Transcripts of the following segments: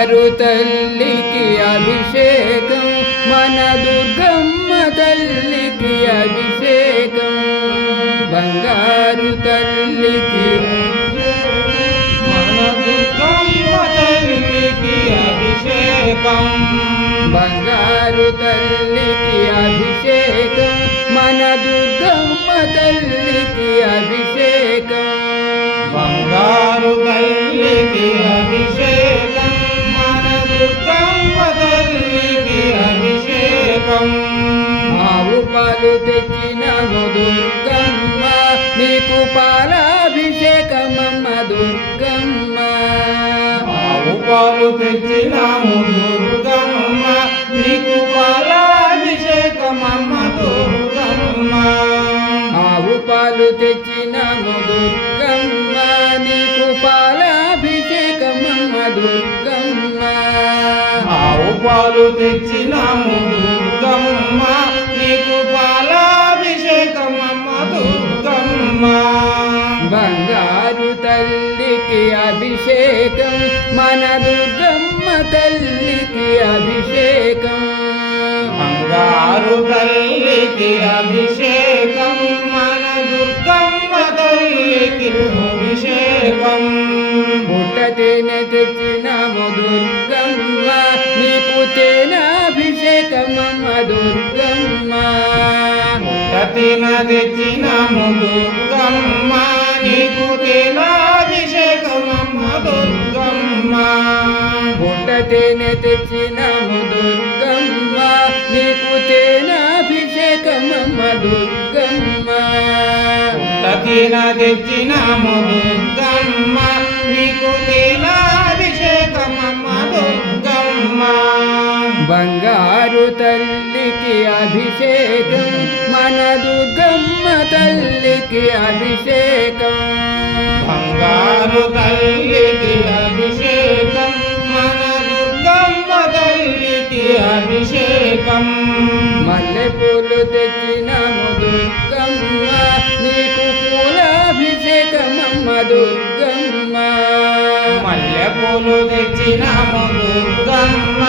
బంగారు తల్లికి అభిషేకం, మన దుర్గమ్మ తల్లికి అభిషేకం. బంగారు తల్లికి మన దుర్గమ్మ తల్లికి అభిషేకం. బంగారు తల్లికి అభిషేకం, మన దుర్గమ్మ తల్లికి అభిషేకం. బంగారు తల్లికి అభిషేకం, మన దుర్గమ్మ తల్లికి అభిషేకం. ఆవు పాలు తెచ్చినాము దుర్గమ్మ, నీకు పాలాభిషేకమమ్మ దుర్గమ్మ. ఆవు పాలు తెచ్చినాము దుర్గమ్మ, నీకు పాలాభిషేకమమ్మ దుర్గమ్మ. ఆవు పాలు తెచ్చినాము దుర్గమ్మ, నీకు పాలాభిషేకమమ్మ దుర్గమ్మ. ఆవు పాలు తెచ్చినాము దుర్గమ్మ, నీకు పాలాభిషేకమమ్మ దుర్గమ్మ. బంగారు తల్లికి అభిషేకం, మన దుర్గమ్మ తల్లికి అభిషేకం. బంగారు తల్లికి అభిషేకం, మన దుర్గమ్మ తల్లికి అభిషేకం. పుట్ట తేనె తెచ్చినాము దుర్గమ్మ, నీకు తేనాభిషేకమమ్మ దుర్గమ్మ. పుట్టతిన తెచ్చినాము దుర్గమ్మ, నీకు తేనాభిషేకమమ్మ దుర్గమ్మ. పుట్ట తేనె తెచ్చినాము దుర్గమ్మ, నీకు తేనాభిషేకమమ్మ దుర్గమ్మ. పుట్టతిన తెచ్చినాము దుర్గమ్మ, నీకు తేనాభిషేకమమ్మ దుర్గమ్మ. బంగారు తల్లికి అభిషేకం, మన దుర్గమ్మ తల్లికి అభిషేకం. బంగారు తల్లికి అభిషేకం, మన దుర్గమ్మ తల్లికి అభిషేకం. మల్లెపూలు తెచ్చినాము దుర్గమ్మ, నీకు పూలాభిషేకమమ్మ దుర్గమ్మ. మల్లెపూలు తెచ్చినాము దుర్గమ్మ,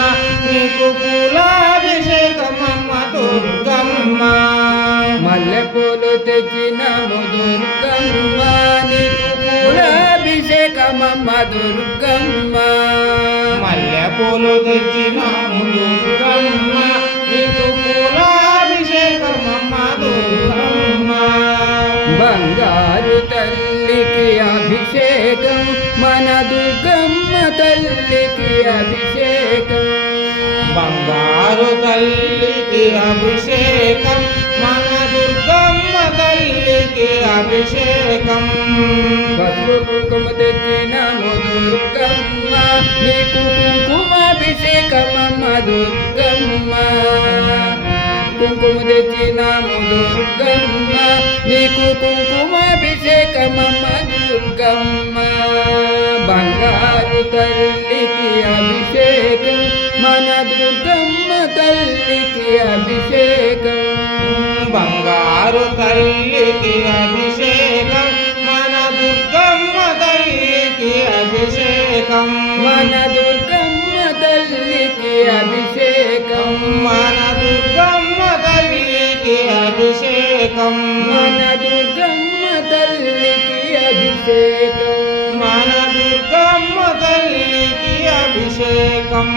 నీకు పూలాభిషేకమమ్మ దుర్గమ్మ. మల్లెపూలు తెచ్చినాము దుర్గమ్మ, నీకు పూలాభిషేకమమ్మ దుర్గమ్మ. మల్లెపూలు తెచ్చినాము దుర్గమ్మ, నీకు పూలాభిషేకమమ్మ దుర్గమ్మ. బంగారు తల్లికి అభిషేకం, మన దుర్గమ్మ తల్లికి అభిషేకం. బంగారు తల్లికి అభిషేకం, మన దుర్గమ్మ తల్లికి అభిషేకం. పసుపు కుంకుమ తెచ్చినాము దుర్గమ్మ, నీకు కుంకుమాభిషేకమమ్మ దుర్గమ్మ. కుంకుమ తెచ్చినాము దుర్గమ్మ, నీకు కుంకుమాభిషేకమమ్మ దుర్గమ్మ. బంగారు తల్లికి అభిషేకం, మన దుర్గమ్మ తల్లికి అభిషేకం. బంగారు తల్లికి అభిషేకం, మన దుర్గమ్మ తల్లికి అభిషేకం. మన దుర్గమ్మ తల్లికి అభిషేకం. మన దుర్గమ్మ తల్లికి అభిషేకం. మన దుర్గమ్మ తల్లికి అభిషేకం. మన దుర్గమ్మ తల్లికి అభిషేకం.